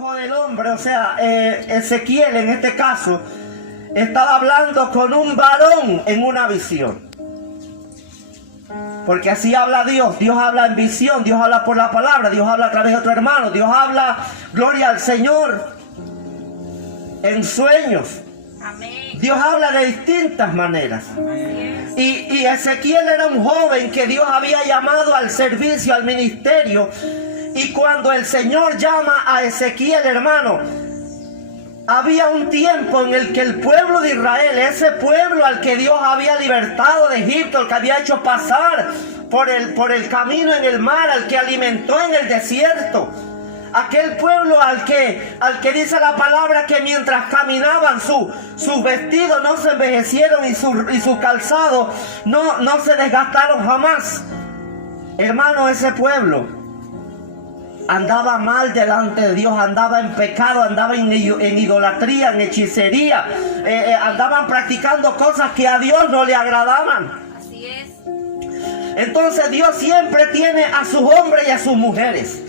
Hijo del hombre, o sea, Ezequiel en este caso, estaba hablando con un varón en una visión. Porque así habla Dios. Dios habla en visión, Dios habla por la palabra, Dios habla a través de otro hermano, Dios habla, gloria al Señor, en sueños. Amén. Dios habla de distintas maneras. Y Ezequiel era un joven que Dios había llamado al servicio, al ministerio. Y cuando el Señor llama a Ezequiel, hermano, había un tiempo en el que el pueblo de Israel, ese pueblo al que Dios había libertado de Egipto, al que había hecho pasar por el camino en el mar, al que alimentó en el desierto, aquel pueblo al que dice la palabra que mientras caminaban sus vestidos no se envejecieron y su calzado no se desgastaron jamás. Hermano, ese pueblo andaba mal delante de Dios, andaba en pecado, andaba en idolatría, en hechicería, andaban practicando cosas que a Dios no le agradaban. Así es. Entonces Dios siempre tiene a sus hombres y a sus mujeres.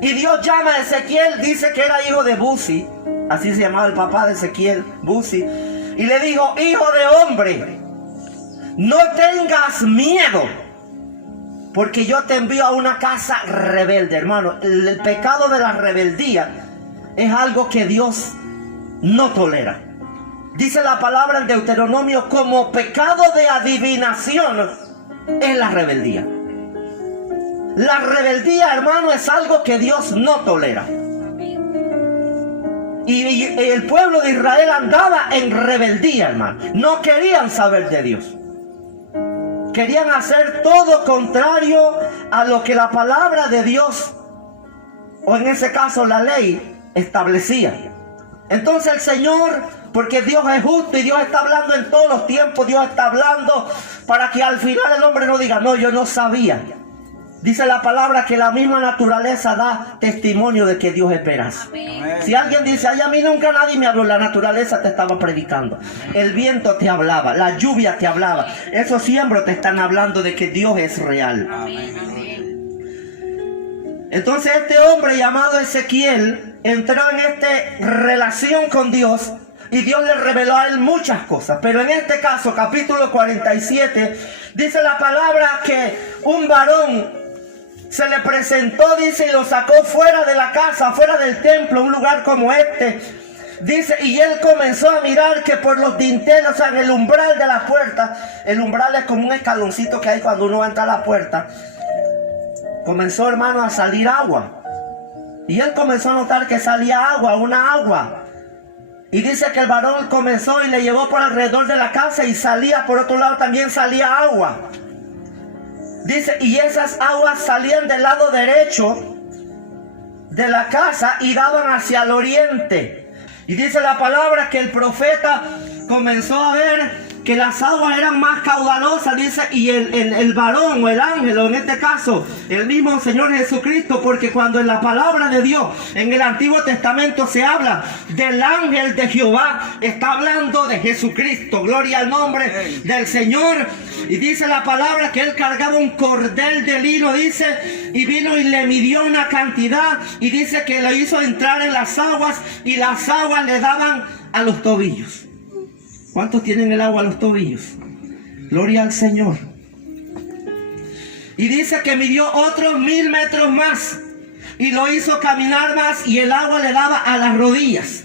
Y Dios llama a Ezequiel, dice que era hijo de Buzi, así se llamaba el papá de Ezequiel, Buzi, y le dijo: hijo de hombre, no tengas miedo, porque yo te envío a una casa rebelde. Hermano, el pecado de la rebeldía es algo que Dios no tolera. Dice la palabra en Deuteronomio: como pecado de adivinación es la rebeldía. La rebeldía, hermano, es algo que Dios no tolera. Y el pueblo de Israel andaba en rebeldía, hermano. No querían saber de Dios. Querían hacer todo contrario a lo que la palabra de Dios, o en ese caso la ley, establecía. Entonces el Señor, porque Dios es justo y Dios está hablando en todos los tiempos, Dios está hablando para que al final el hombre no diga: no, yo no sabía. Dice la palabra que la misma naturaleza da testimonio de que Dios es veraz. Si alguien dice: ay, a mí nunca nadie me habló, la naturaleza te estaba predicando. El viento te hablaba, la lluvia te hablaba. Esos siempre te están hablando de que Dios es real. Entonces este hombre llamado Ezequiel entró en esta relación con Dios y Dios le reveló a él muchas cosas. Pero en este caso, capítulo 47, dice la palabra que un varón se le presentó, dice, y lo sacó fuera de la casa, fuera del templo, un lugar como este. Dice, y él comenzó a mirar que por los dinteles, o sea, en el umbral de la puerta, el umbral es como un escaloncito que hay cuando uno entra a la puerta, comenzó, hermano, a salir agua. Y él comenzó a notar que salía agua, una agua. Y dice que el varón comenzó y le llevó por alrededor de la casa y salía, por otro lado también salía agua. Dice, y esas aguas salían del lado derecho de la casa y daban hacia el oriente. Y dice la palabra que el profeta comenzó a ver que las aguas eran más caudalosas, dice, y el varón o el ángel, o en este caso el mismo Señor Jesucristo, porque cuando en la palabra de Dios en el Antiguo Testamento se habla del ángel de Jehová, está hablando de Jesucristo. Gloria al nombre del Señor. Y dice la palabra que él cargaba un cordel de lino, dice, y vino y le midió una cantidad, y dice que lo hizo entrar en las aguas, y las aguas le daban a los tobillos. ¿Cuántos tienen el agua a los tobillos? Gloria al Señor. Y dice que midió otros 1000 metros más y lo hizo caminar más y el agua le daba a las rodillas.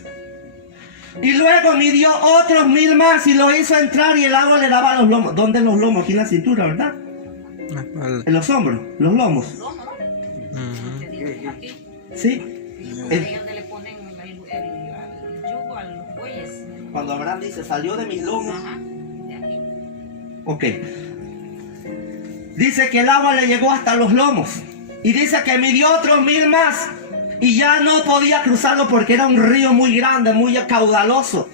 Y luego midió otros 1000 más y lo hizo entrar y el agua le daba a los lomos. ¿Dónde los lomos? Aquí en la cintura, ¿verdad? En los hombros, los lomos. Sí. Donde le ponen el yugo a los bueyes. Cuando Abraham dice, salió de mis lomos. Ok. Dice que el agua le llegó hasta los lomos. Y dice que midió otros 1000 más. Y ya no podía cruzarlo porque era un río muy grande, muy caudaloso.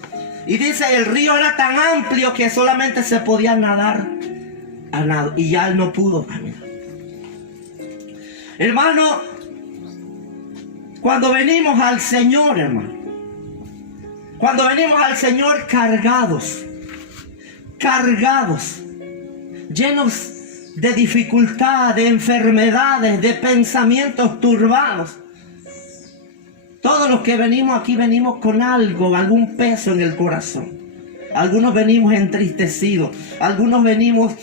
Y dice, el río era tan amplio que solamente se podía nadar a nado. Y ya él no pudo caminar. Hermano, cuando venimos al Señor, hermano, cuando venimos al Señor cargados, llenos de dificultad, de enfermedades, de pensamientos turbados, todos todos los que venimos aquí venimos con algo, algún peso en el corazón. Algunos venimos entristecidos, algunos venimos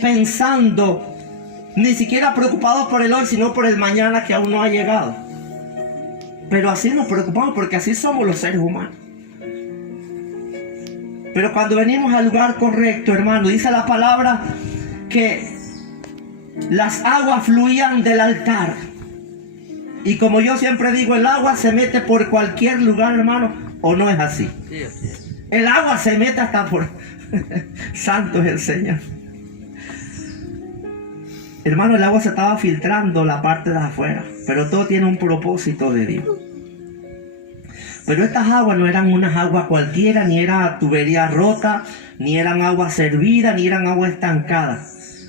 pensando, ni siquiera preocupados por el hoy, sino por el mañana que aún no ha llegado. Pero así nos preocupamos porque así somos los seres humanos. Pero cuando venimos al lugar correcto, hermano, dice la palabra que las aguas fluían del altar. Y como yo siempre digo, el agua se mete por cualquier lugar, hermano, ¿o no es así? Sí, así es. El agua se mete hasta por... Santo es el Señor. Hermano, el agua se estaba filtrando la parte de afuera, pero todo tiene un propósito de Dios. Pero estas aguas no eran unas aguas cualquiera, ni era tubería rota, ni eran aguas servidas, ni eran aguas estancadas.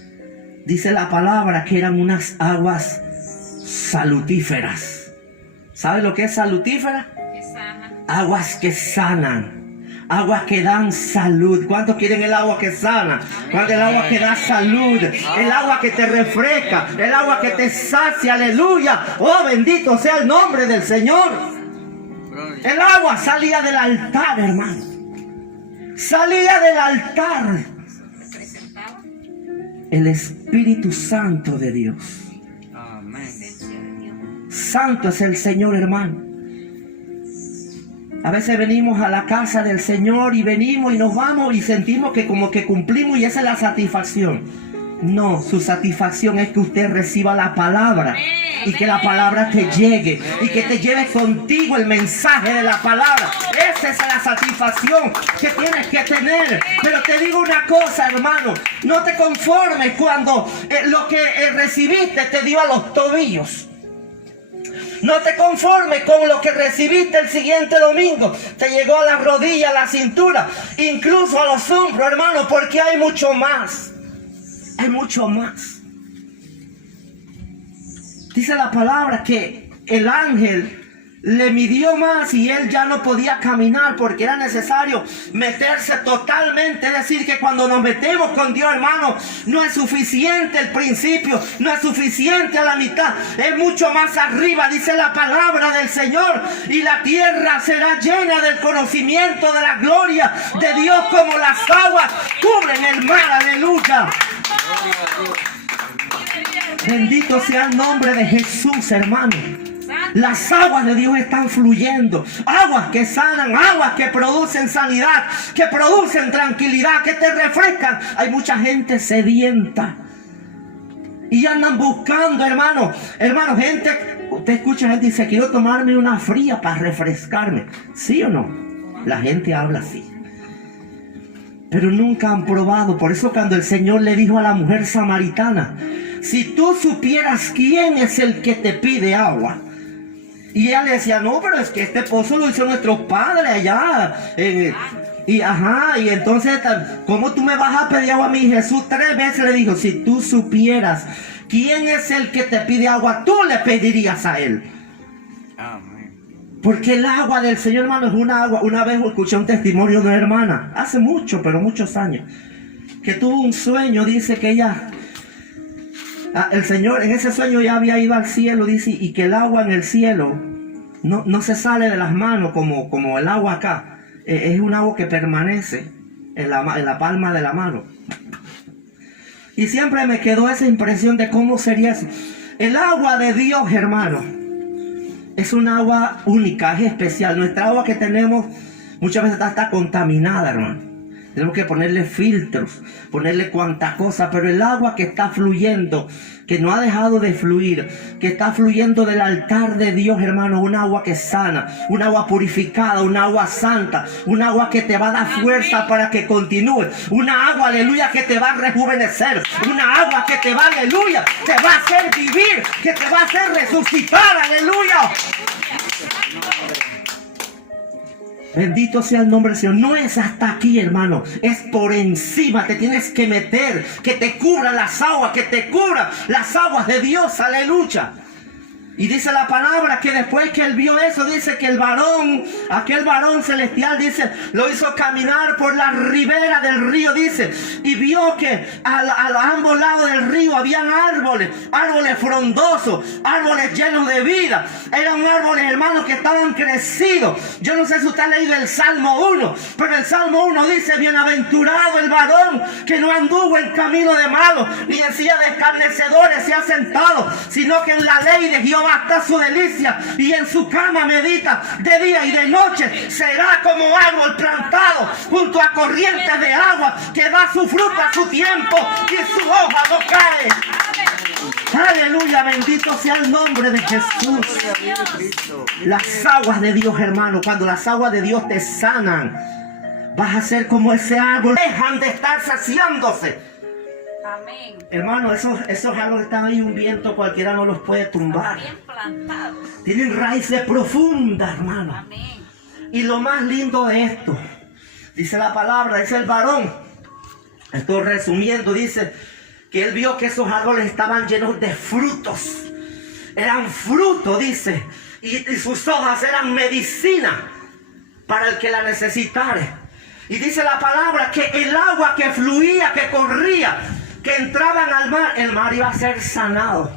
Dice la palabra que eran unas aguas salutíferas. ¿Sabe lo que es salutífera? Que sana. Aguas que sanan. Aguas que dan salud. ¿Cuántos quieren el agua que sana? ¿Cuántos el agua que da salud? El agua que te refresca. El agua que te sacia. Aleluya. Oh, bendito sea el nombre del Señor. El agua salía del altar, hermano. Salía del altar. Representaba El Espíritu Santo de Dios. Amén. la esencia de Dios. Santo es el Señor, hermano. A veces venimos a la casa del Señor y venimos y nos vamos y sentimos que como que cumplimos y esa es la satisfacción. No, su satisfacción es que usted reciba la palabra y que la palabra te llegue y que te lleve contigo el mensaje de la palabra. Esa es la satisfacción que tienes que tener. Pero te digo una cosa, hermano, no te conformes cuando lo que recibiste te dio a los tobillos. No te conformes con lo que recibiste el siguiente domingo. Te llegó a las rodillas, a la cintura, incluso a los hombros, hermano, porque hay mucho más. Hay mucho más. Dice la palabra que el ángel le midió más y él ya no podía caminar porque era necesario meterse totalmente. Es decir, que cuando nos metemos con Dios, hermano, no es suficiente el principio, no es suficiente a la mitad, es mucho más arriba. Dice la palabra del Señor: y la tierra será llena del conocimiento de la gloria de Dios, como las aguas cubren el mar. Aleluya. Bendito sea el nombre de Jesús, hermano. Las aguas de Dios están fluyendo. Aguas que sanan, aguas que producen sanidad, que producen tranquilidad, que te refrescan. Hay mucha gente sedienta y andan buscando, hermano. Hermano, gente, usted escucha gente y dice: quiero tomarme una fría para refrescarme. ¿Sí o no? La gente habla así, pero nunca han probado. Por eso cuando el Señor le dijo a la mujer samaritana: si tú supieras quién es el que te pide agua. Y ella le decía: no, pero es que este pozo lo hizo nuestros padres allá. Y entonces, ¿cómo tú me vas a pedir agua a mí? Jesús 3 veces le dijo: si tú supieras quién es el que te pide agua, tú le pedirías a él. Amén. Porque el agua del Señor, hermano, es una agua. Una vez escuché un testimonio de una hermana, hace mucho, pero muchos años, que tuvo un sueño. Dice que ella... el Señor en ese sueño ya había ido al cielo, dice, y que el agua en el cielo no se sale de las manos como el agua acá. Es un agua que permanece en la palma de la mano. Y siempre me quedó esa impresión de cómo sería eso. El agua de Dios, hermano, es un agua única, es especial. Nuestra agua que tenemos muchas veces está contaminada, hermano. Tenemos que ponerle filtros, ponerle cuanta cosa, pero el agua que está fluyendo, que no ha dejado de fluir, que está fluyendo del altar de Dios, hermano, un agua que sana, un agua purificada, un agua santa, un agua que te va a dar fuerza para que continúe, una agua, aleluya, que te va a rejuvenecer, una agua que te va, aleluya, te va a hacer vivir, que te va a hacer resucitar, aleluya. Bendito sea el nombre del Señor. No es hasta aquí, hermano, es por encima. Te tienes que meter, que te cubran las aguas, que te cubran las aguas de Dios, aleluya. Y dice la palabra que después que él vio eso, dice que el varón, aquel varón celestial, dice, lo hizo caminar por la ribera del río, dice, y vio que a ambos lados del río habían árboles frondosos, árboles llenos de vida. Eran árboles, hermanos, que estaban crecidos. Yo no sé si usted ha leído el Salmo 1, pero el Salmo 1 dice, bienaventurado el varón que no anduvo en camino de malos, ni en silla de escarnecedores se ha sentado, sino que en la ley de Jehová está su delicia, y en su cama medita de día y de noche. Será como árbol plantado junto a corrientes de agua, que da su fruto a su tiempo y su hoja no cae. Aleluya, bendito sea el nombre de Jesús. Las aguas de Dios, hermano, cuando las aguas de Dios te sanan, vas a ser como ese árbol. Dejan de estar saciándose. Amén. Hermano, esos árboles están ahí, un viento cualquiera no los puede tumbar. Bien plantados. Tienen raíces profundas, hermano. Amén. Y lo más lindo de esto, dice la palabra, dice el varón, estoy resumiendo, dice que él vio que esos árboles estaban llenos de frutos. Eran frutos, dice, y sus hojas eran medicina para el que la necesitare. Y dice la palabra que el agua que fluía, que corría, que entraban al mar, el mar iba a ser sanado.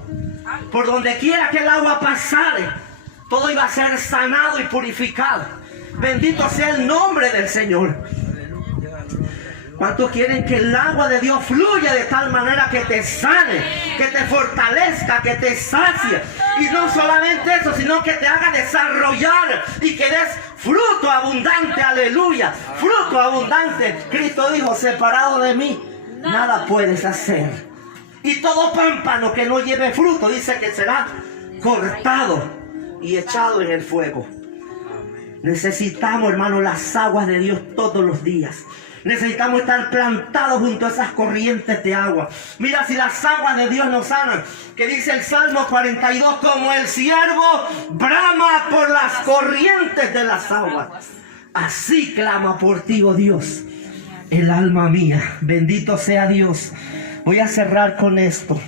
Por donde quiera que el agua pasare, todo iba a ser sanado y purificado. Bendito sea el nombre del Señor. ¿Cuántos quieren que el agua de Dios fluya de tal manera que te sane, que te fortalezca, que te sacie? Y no solamente eso, sino que te haga desarrollar y que des fruto abundante, aleluya, fruto abundante. Cristo dijo, separado de mí, nada puedes hacer. Y todo pámpano que no lleve fruto, dice que será cortado y echado en el fuego. Necesitamos, hermano, las aguas de Dios todos los días. Necesitamos estar plantados junto a esas corrientes de agua. Mira, si las aguas de Dios nos sanan, que dice el Salmo 42, como el ciervo brama por las corrientes de las aguas, así clama por ti, oh Dios, el alma mía. Bendito sea Dios. Voy a cerrar con esto.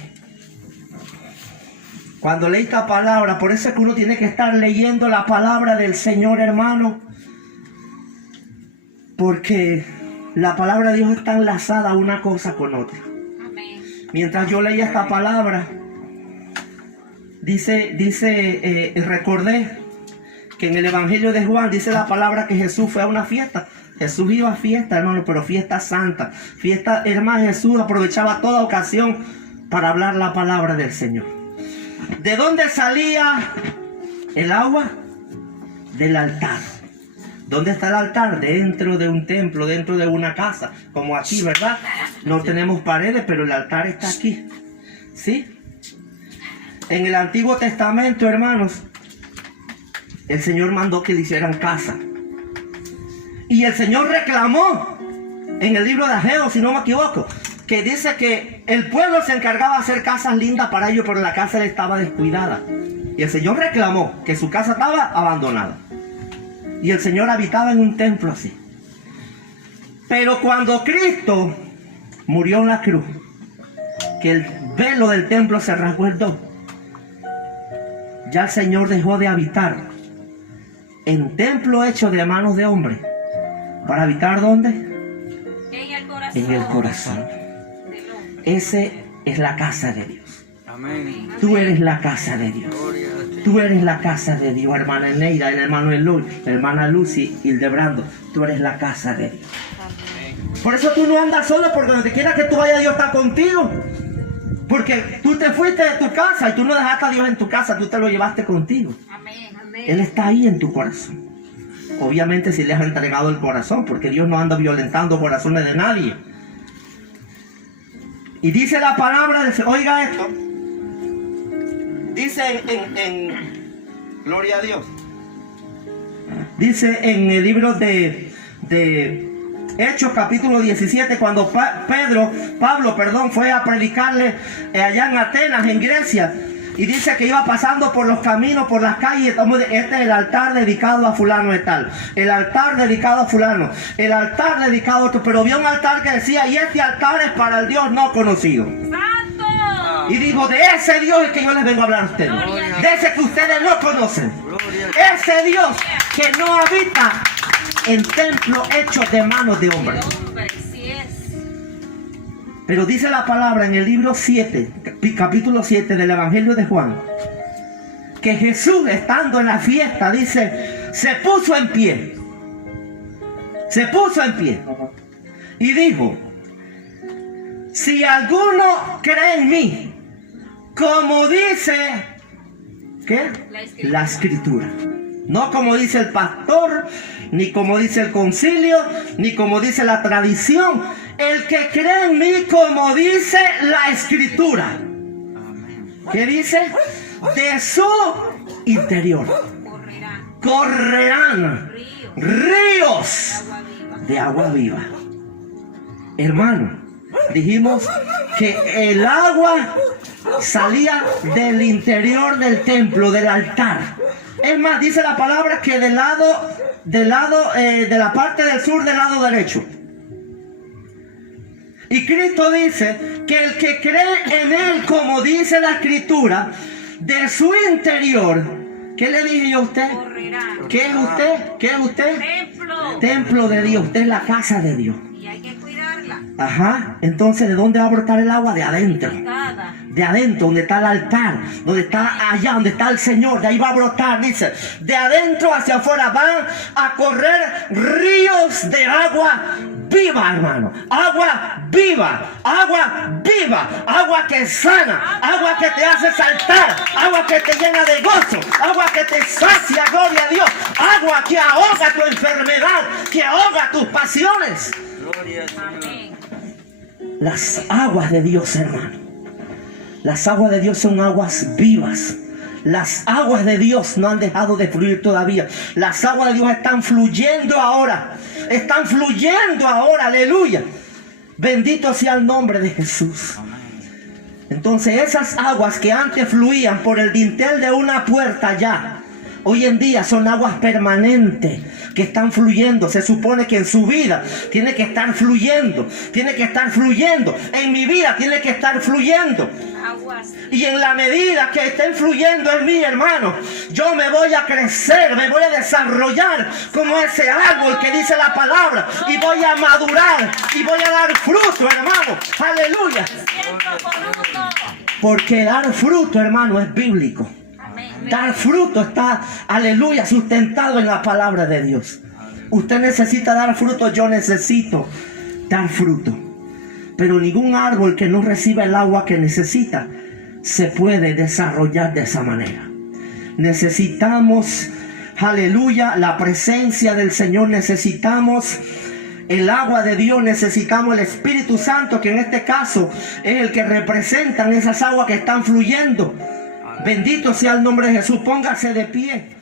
Cuando leí esta palabra, por eso es que uno tiene que estar leyendo la palabra del Señor, hermano, porque la palabra de Dios está enlazada una cosa con otra. Amén. Mientras yo leía esta palabra, recordé que en el Evangelio de Juan dice la palabra que Jesús fue a una fiesta. Jesús iba a fiesta, hermano, pero fiesta santa. Fiesta, hermano, Jesús aprovechaba toda ocasión para hablar la palabra del Señor. ¿De dónde salía el agua? Del altar. ¿Dónde está el altar? Dentro de un templo, dentro de una casa, como aquí, ¿verdad? No tenemos paredes, pero el altar está aquí. ¿Sí? En el Antiguo Testamento, hermanos, el Señor mandó que le hicieran casa. Y el Señor reclamó en el libro de Ageo, si no me equivoco, que dice que el pueblo se encargaba de hacer casas lindas para ellos, pero la casa le estaba descuidada. Y el Señor reclamó que su casa estaba abandonada. Y el Señor habitaba en un templo así. Pero cuando Cristo murió en la cruz, que el velo del templo se rasgó en dos, ya el Señor dejó de habitar en templo hecho de manos de hombre. ¿Para habitar dónde? En el corazón. En el corazón. Del hombre. Ese es la casa de Dios. Amén. Tú eres la casa de Dios. Tú eres la casa de Dios, hermana Neida, el hermano Eloy, la hermana Lucy y Hildebrando. Tú eres la casa de Dios. Por eso tú no andas solo, porque donde quiera que tú vayas, Dios está contigo. Porque tú te fuiste de tu casa y tú no dejaste a Dios en tu casa, tú te lo llevaste contigo. Amén. Amén. Él está ahí en tu corazón. Obviamente si le has entregado el corazón, porque Dios no anda violentando corazones de nadie. Y dice la palabra, oiga esto. Dice Gloria a Dios. Dice en el libro de Hechos capítulo 17, cuando Pablo fue a predicarle allá en Atenas, en Grecia. Y dice que iba pasando por los caminos, por las calles. Este es el altar dedicado a fulano de tal. El altar dedicado a fulano. El altar dedicado a otro. Pero vio un altar que decía, y este altar es para el Dios no conocido. ¡Santo! Y dijo, de ese Dios es que yo les vengo a hablar a ustedes. Gloria a de ese que ustedes no conocen. Ese Dios que no habita en templos hechos de manos de hombres. Hombre, sí es. Pero dice la palabra en el libro 7, capítulo 7 del Evangelio de Juan, que Jesús, estando en la fiesta, dice, se puso en pie. Se puso en pie. Y dijo, si alguno cree en mí, como dice, ¿qué? La Escritura. No como dice el pastor, ni como dice el concilio, ni como dice la tradición. El que cree en mí, como dice la Escritura. ¿Qué dice? De su interior correrán ríos de agua viva. Hermano, dijimos que el agua salía del interior del templo, del altar. Es más, dice la palabra que de la parte del sur, del lado derecho. Y Cristo dice que el que cree en Él, como dice la Escritura, de su interior, ¿qué le dije yo a usted? ¿Qué es usted? ¿Qué es usted? Templo. Templo de Dios. Usted es la casa de Dios. Y hay que cuidarla. Ajá. Entonces, ¿de dónde va a brotar el agua? De adentro. Cada. De adentro, donde está el altar, donde está allá, donde está el Señor, de ahí va a brotar, dice, de adentro hacia afuera van a correr ríos de agua viva, hermano, agua viva, agua viva, agua que sana, agua que te hace saltar, agua que te llena de gozo, agua que te sacia, gloria a Dios, agua que ahoga tu enfermedad, que ahoga tus pasiones. Amén. Las aguas de Dios, hermano. Las aguas de Dios son aguas vivas. Las aguas de Dios no han dejado de fluir todavía. Las aguas de Dios están fluyendo ahora. Están fluyendo ahora, aleluya. Bendito sea el nombre de Jesús. Entonces esas aguas que antes fluían por el dintel de una puerta allá, hoy en día son aguas permanentes que están fluyendo. Se supone que en su vida tiene que estar fluyendo. Tiene que estar fluyendo. En mi vida tiene que estar fluyendo. Aguas. Y en la medida que estén fluyendo en mí, hermano, yo me voy a crecer, me voy a desarrollar como ese árbol que dice la palabra. Y voy a madurar y voy a dar fruto, hermano. Aleluya. Porque dar fruto, hermano, es bíblico. Dar fruto está, aleluya, sustentado en la palabra de Dios. Usted necesita dar fruto, yo necesito dar fruto. Pero ningún árbol que no reciba el agua que necesita se puede desarrollar de esa manera. Necesitamos, aleluya, la presencia del Señor. Necesitamos el agua de Dios. Necesitamos el Espíritu Santo, que en este caso es el que representan esas aguas que están fluyendo. Bendito sea el nombre de Jesús. Póngase de pie.